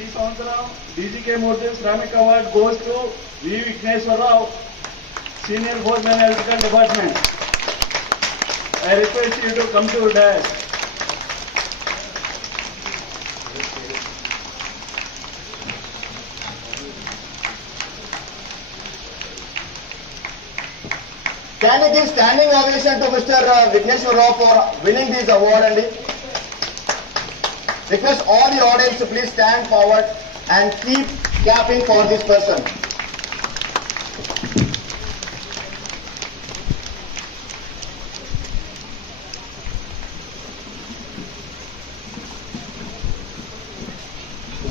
ఈ సంవత్సరం DGK Murthy Shramik award goes to V Vighneswararao, senior foreman electrical department. I request you to come to dais. Can you give standing ovation to Mr. Vigneshwar Rao for winning this award? And request all the audience to please stand forward and keep clapping for this person.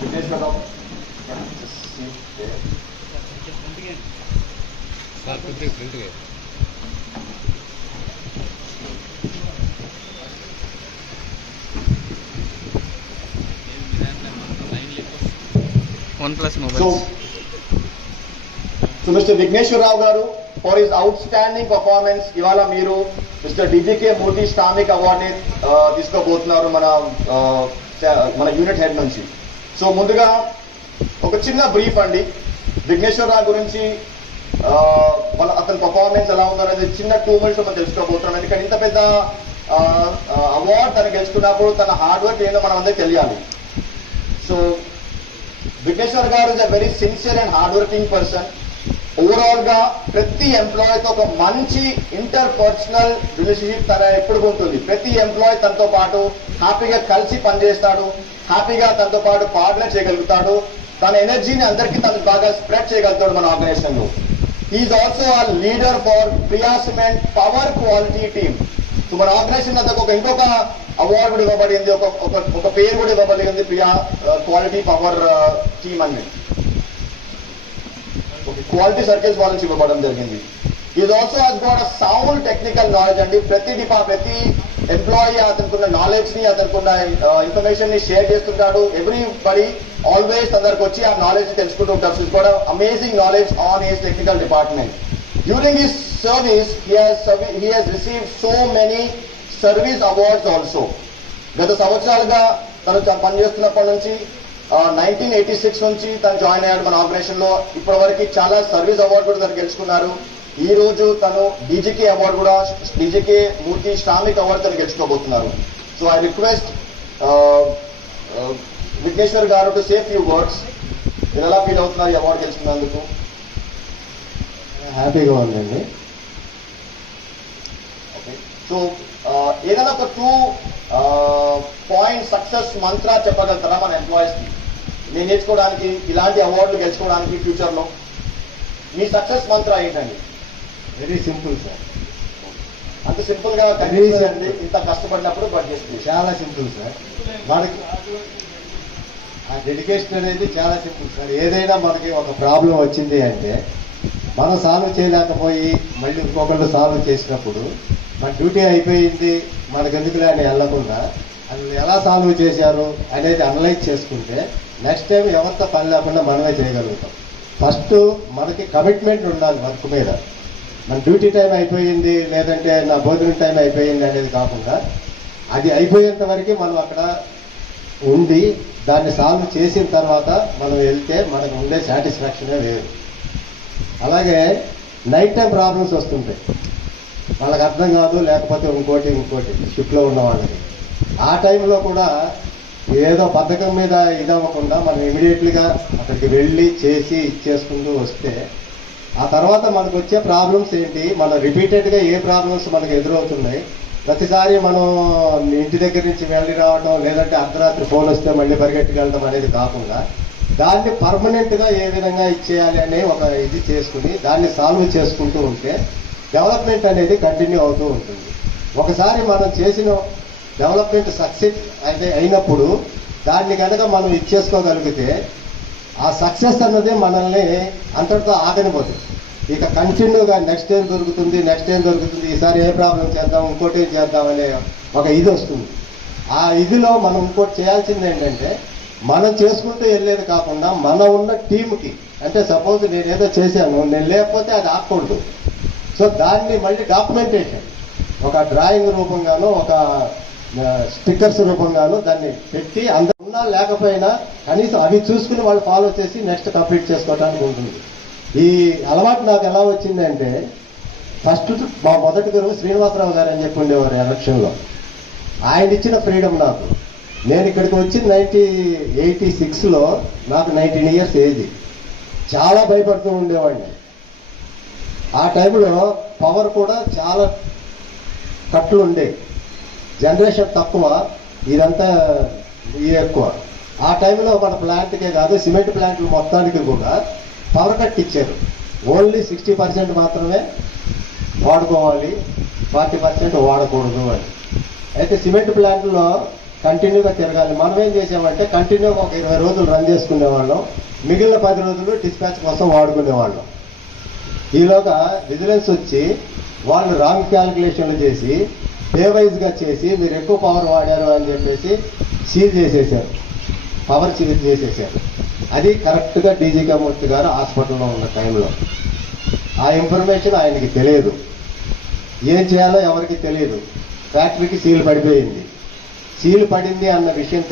Vigneshwar Rao, can you just sit there? OnePlus mobiles. So Mr. Vigneshwar Rao garu, for his outstanding performance, ivala meeru Mr. DGK Murthy Shramik Award ni తీసుకోబోతున్నారు మన unit head నుంచి. So ముందుగా ఒక చిన్న brief అండి విఘ్నేశ్వర్ రావు గురించి, అతని performance ఎలా ఉందో అనేది చిన్న 2 minutes మనం తెలుసుకోబోతున్నాం. ఎందుకంటే ఇంత పెద్ద అవార్డ్ తను గెలుచుకున్నప్పుడు తన హార్డ్ వర్క్ ఏందో మనం అందరికి తెలియాలి. సో విఘ్నేశ్వర్ గారు is a very sincere and hard working person. Overall గా ప్రతి ఎంప్లాయీతో ఒక మంచి ఇంటర్ పర్సనల్ రిలేషన్షిప్ తన ఎప్పుడు ఉంటుంది. ప్రతి ఎంప్లాయీ తనతో పాటు హ్యాపీగా కలిసి పనిచేస్తాడు, హ్యాపీగా తనతో పాటు కోఆర్డినేట్ చేయగలుగుతాడు, తన ఎనర్జీని అందరికీ తను బాగా స్ప్రెడ్ చేయగలుగుతాడు మన ఆర్గనైజేషన్ లో. హీఈస్ ఆల్సో ఆ leader for Priya cement power quality team. So మన ఆర్గనైజేషన్ అంతా ఇంకొక అవార్డు కూడా ఇవ్వబడింది, ఒక పేరు కూడా ఇవ్వబడింది, ప్రియా క్వాలిటీ పవర్ టీమ్ అని. క్వాలిటీ సర్కిల్స్ వాళ్ళ నుంచి ఇవ్వబడడం జరిగింది. Is also has got a sound technical knowledge అండి. ప్రతి ఎంప్లాయీ అతనుకున్న నాలెడ్జ్ ని, అతనుకున్న ఇన్ఫర్మేషన్ ని షేర్ చేస్తుంటాడు. ఎవ్రీబడి ఆల్వేస్ అందరికి వచ్చి ఆ నాలెడ్జ్ తెలుసుకుంటూ ఉంటారు. So is got amazing knowledge on his technical department. During his service he has received so many service awards also. గత సంవత్సరాలుగా తను పనిచేస్తున్నప్పటి నుంచి 1986 నుంచి తను జాయిన్ అయ్యాడు మన ఆర్గనైజేషన్ లో. ఇప్పటి వరకు చాలా సర్వీస్ అవార్డు కూడా తను గెలుచుకున్నారు. ఈ రోజు తను డీజీకే అవార్డు కూడా, డీజీకే మూర్తి శ్రామిక్ అవార్డు తను గెలుచుకోబోతున్నారు. సో ఐ రిక్వెస్ట్ విఘ్నేశ్వర్ గారు టు సే ఫ్యూ వర్డ్స్. మీరు ఎలా ఫీల్ అవుతున్నారు ఈ అవార్డు గెలుచుకున్నందుకు? హ్యాపీగా ఉందండి. ఓకే, సో ఏదైనా ఒక 2 పాయింట్ సక్సెస్ మంత్ర చెప్పగలుగుతారా మన ఎంప్లాయీస్ కి, నేను నేర్చుకోవడానికి, ఇలాంటి అవార్డులు గెలుచుకోవడానికి ఫ్యూచర్ లో? మీ సక్సెస్ మంత్ర ఏంటండి? Very simple sir. అంత సింపుల్ గా కనిపిస్తుంది ఇంత కష్టపడినప్పుడు, బట్ చేస్తుంది. చాలా సింపుల్ సార్. మనకి ఆ డెడికేషన్ అనేది చాలా సింపుల్ సార్. ఏదైనా మనకి ఒక ప్రాబ్లం వచ్చింది అంటే మనం సాల్వ్ చేయలేకపోయి మళ్ళీ ఇంకొకళ్ళు సాల్వ్ చేసినప్పుడు మన డ్యూటీ అయిపోయింది మనకెందుకులే అని వెళ్ళకుండా అది ఎలా సాల్వ్ చేశారు అనేది అనలైజ్ చేసుకుంటే నెక్స్ట్ టైం ఎవరితో పని లేకుండా మనమే చేయగలుగుతాం. ఫస్ట్ మనకి కమిట్మెంట్ ఉండాలి వర్క్ మీద. మన డ్యూటీ టైం అయిపోయింది లేదంటే నా భోజనం టైం అయిపోయింది అనేది కాకుండా అది అయిపోయేంత వరకు మనం అక్కడ ఉండి దాన్ని సాల్వ్ చేసిన తర్వాత మనం వెళ్తే మనకు ఉండే సాటిస్ఫాక్షనే వేరు. అలాగే నైట్ టైం ప్రాబ్లమ్స్ వస్తుంటాయి, వాళ్ళకి అర్థం కాదు, లేకపోతే ఇంకోటి షిఫ్ట్లో ఉన్న వాళ్ళకి. ఆ టైంలో కూడా ఏదో పథకం మీద ఇదవ్వకుండా మనం ఇమీడియట్లీగా అక్కడికి వెళ్ళి చేసి ఇచ్చేసుకుంటూ వస్తే ఆ తర్వాత మనకు వచ్చే ప్రాబ్లమ్స్ ఏంటి, మనం రిపీటెడ్గా ఏ ప్రాబ్లమ్స్ మనకు ఎదురవుతున్నాయి, ప్రతిసారి మనం ఇంటి దగ్గర నుంచి వెళ్ళి రావడం లేదంటే అర్ధరాత్రి ఫోన్ వస్తే మళ్ళీ పరిగెట్టుకెళ్ళడం అనేది కాకుండా దాన్ని పర్మనెంట్గా ఏ విధంగా ఇచ్చేయాలి అనే ఒక ఇది చేసుకుని దాన్ని సాల్వ్ చేసుకుంటూ ఉంటే డెవలప్మెంట్ అనేది కంటిన్యూ అవుతూ ఉంటుంది. ఒకసారి మనం చేసిన డెవలప్మెంట్ సక్సెస్ అయినప్పుడు దాన్ని కనుక మనం ఇచ్చేసుకోగలిగితే ఆ సక్సెస్ అన్నది మనల్ని అంతటితో ఆగనిపోతుంది. ఇక కంటిన్యూగా నెక్స్ట్ ఏం దొరుకుతుంది, ఈసారి ఏ ప్రాబ్లం చేద్దాం, ఇంకోటి ఏం చేద్దాం అనే ఒక ఇది వస్తుంది. ఆ ఇదిలో మనం ఇంకోటి చేయాల్సింది ఏంటంటే మనం చేసుకుంటూ వెళ్ళేది కాకుండా మనం ఉన్న టీంకి, అంటే సపోజ్ నేను ఏదో చేశాను, నేను లేకపోతే అది ఆగకూడదు. సో దాన్ని మళ్ళీ డాక్యుమెంటేషన్ ఒక డ్రాయింగ్ రూపంగానో ఒక స్టిక్కర్స్ రూపంగాను దాన్ని పెట్టి అందరు ఉన్నా లేకపోయినా కనీసం అవి చూసుకుని వాళ్ళు ఫాలో చేసి నెక్స్ట్ కంప్లీట్ చేసుకోవడానికి ఉంటుంది. ఈ అలవాటు నాకు ఎలా వచ్చిందంటే ఫస్ట్ మా మొదటి గురువు శ్రీనివాసరావు గారు అని చెప్పి ఉండేవారు ఎలక్షన్లో. ఆయన ఇచ్చిన ఫ్రీడమ్ నాకు. నేను ఇక్కడికి వచ్చి 1986లో నాకు 19 ఇయర్స్ ఏజ్. చాలా భయపడుతూ ఉండేవాడిని. ఆ టైంలో పవర్ కూడా చాలా కట్లు ఉండేవి. జనరేషన్ తక్కువ, ఇదంతా ఎక్కువ. ఆ టైంలో మన ప్లాంట్కే కాదు సిమెంట్ ప్లాంట్లు మొత్తానికి కూడా పవర్ కట్ ఇచ్చారు. ఓన్లీ 60% మాత్రమే వాడుకోవాలి, 40% వాడకూడదు అని. అయితే సిమెంట్ ప్లాంట్లో కంటిన్యూగా తిరగాలి. మనం ఏం చేసామంటే కంటిన్యూగా ఒక 20 రోజులు రన్ చేసుకునేవాళ్ళం, మిగిలిన 10 రోజులు డిస్పాచ్ కోసం వాడుకునేవాళ్ళం. ఈలోగా విజిలెన్స్ వచ్చి వాళ్ళు రాంగ్ క్యాలిక్యులేషన్లు చేసి పేవైజ్గా చేసి మీరు ఎక్కువ పవర్ వాడారు అని చెప్పేసి సీల్ చేసేసారు, పవర్ సీల్ చేసేసారు. అది కరెక్ట్గా డీజీకే మూర్తి గారు హాస్పిటల్లో ఉన్న టైంలో. ఆ ఇన్ఫర్మేషన్ ఆయనకి తెలియదు, ఏం చేయాలో ఎవరికి తెలియదు. ఫ్యాక్టరీకి సీల్ పడిపోయింది. సీల్ పడింది అన్న విషయం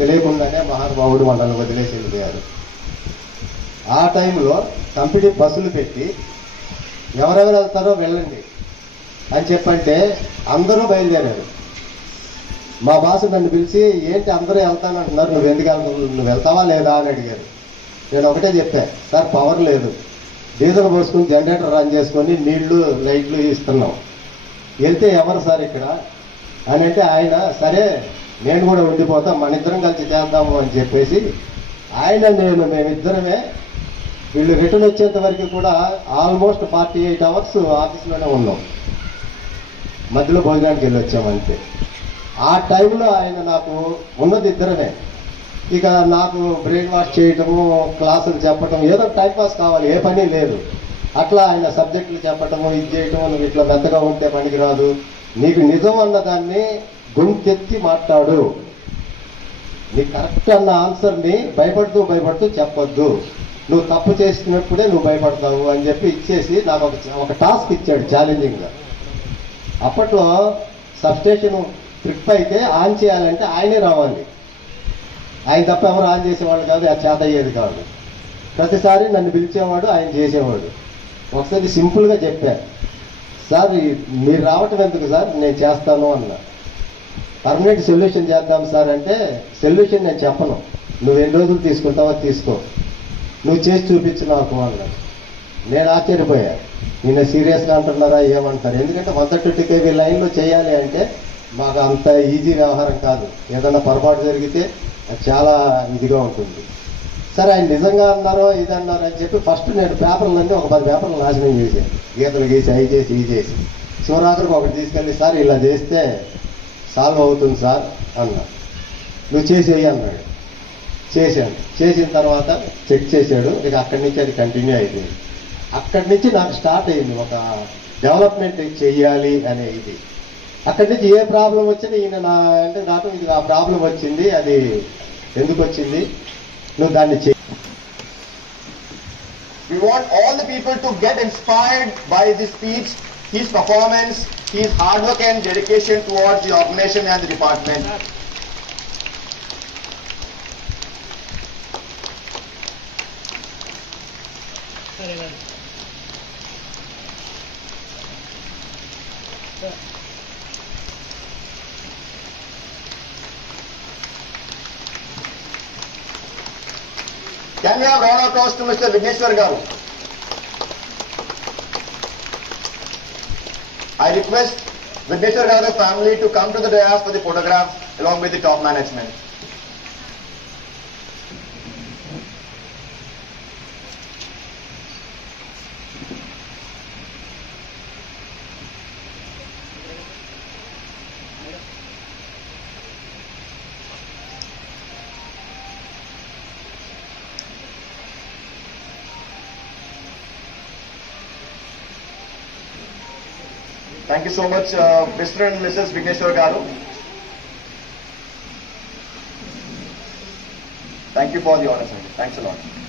తెలియకుండానే మహానుభావుడు మనల్ని వదిలేసి వెళ్ళిపోయారు. ఆ టైంలో కంపెనీ బస్సులు పెట్టి ఎవరెవరు వెళ్తారో వెళ్ళండి అని చెప్పంటే అందరూ బయలుదేరారు. మా బాసు నన్ను పిలిచి ఏంటి అందరూ వెళ్తానంటున్నారు, నువ్వు ఎందుకు వెళ్తావు, నువ్వు వెళ్తావా లేదా అని అడిగారు. నేను ఒకటే చెప్పాను, సార్ పవర్ లేదు, డీజిల్ పోసుకుని జనరేటర్ రన్ చేసుకొని నీళ్లు లైట్లు ఇస్తున్నాం, వెళ్తే ఎవరు సార్ ఇక్కడ అని అంటే ఆయన సరే నేను కూడా ఉండిపోతాం, మన ఇద్దరం కలిసి చేద్దాము అని చెప్పేసి ఆయన మేమిద్దరమే వీళ్ళు రిటర్న్ వచ్చేంత వరకు కూడా ఆల్మోస్ట్ 48 అవర్స్ ఆఫీస్లోనే ఉన్నాం. మధ్యలో భోజనానికి వెళ్ళి వచ్చామంతే. ఆ టైంలో ఆయన నాకు ఉన్నది ఇద్దరమే. ఇక నాకు బ్రెయిన్ వాష్ చేయటము, క్లాసులు చెప్పటం, ఏదో టైంపాస్ కావాలి, ఏ పని లేదు. అట్లా ఆయన సబ్జెక్టులు చెప్పటము, ఇది చేయటము, నువ్వు ఇట్లా మెత్తగా ఉంటే పనికిరాదు, నీకు నిజం అన్నదాన్ని గొంతెత్తి మాట్లాడు, నీకు కరెక్ట్ అన్న ఆన్సర్ని భయపడుతూ చెప్పొద్దు, నువ్వు తప్పు చేసినప్పుడే నువ్వు భయపడతావు అని చెప్పి ఇచ్చేసి నాకు ఒక టాస్క్ ఇచ్చాడు ఛాలెంజింగ్గా. అప్పట్లో సబ్స్టేషన్ ట్రిప్ అయితే ఆన్ చేయాలంటే ఆయనే రావాలి, ఆయన తప్ప ఎవరు ఆన్ చేసేవాళ్ళు కాదు, అది చేత అయ్యేది కాదు. ప్రతిసారి నన్ను పిలిచేవాడు, ఆయన చేసేవాడు. ఒకసారి సింపుల్గా చెప్పాను, సార్ మీరు రావటం ఎందుకు సార్, నేను చేస్తాను అన్న. పర్మనెంట్ సొల్యూషన్ చేద్దాం సార్ అంటే సొల్యూషన్ నేను చెప్పను, నువ్వు ఎన్ని రోజులు తీసుకుంటావో తీసుకో, నువ్వు చేసి చూపించు నాకు అన్నాడు. నేను ఆశ్చర్యపోయాను, నిన్న సీరియస్గా అంటున్నారా ఏమంటారు, ఎందుకంటే 130 kV లైన్లో చేయాలి అంటే మాకు అంత ఈజీ వ్యవహారం కాదు, ఏదన్నా పొరపాటు జరిగితే అది చాలా ఇదిగా ఉంటుంది. సరే ఆయన నిజంగా అన్నారో ఇది అన్నారో అని చెప్పి ఫస్ట్ నేను పేపర్లన్నీ ఒక 10 పేపర్లు నాశనం చేశాను, గీతలు గీసి అవి చేసి ఇది చేసి. శివరాత్రికి ఒకటి తీసుకెళ్ళి సార్ ఇలా చేస్తే సాల్వ్ అవుతుంది సార్ అన్నా, నువ్వు చేసేయి అన్నాడు. చేశాను. చేసిన తర్వాత చెక్ చేశాడు, ఇక అక్కడి నుంచి అది కంటిన్యూ అయిపోయింది. అక్కడి నుంచి నాకు స్టార్ట్ అయింది ఒక డెవలప్మెంట్ చెయ్యాలి అనే ఇది. అక్కడి నుంచి ఏ ప్రాబ్లం వచ్చినా ఈయన అంటే నాకు ఇది ఆ ప్రాబ్లం వచ్చింది, అది ఎందుకు వచ్చింది, నువ్వు దాన్ని చెయ్యి. We want all the people to get inspired by this speech, his performance, his hard work and dedication towards the organization and the department. Can we have round of applause to Mr. Vigneshwar Garu? I request Vigneshwar Garu's family to come to the dais for the photograph along with the top management. Thank you so much, Mr. and Mrs. Vigneshwar Garu. Thank you for the honor, sir. Thanks a lot.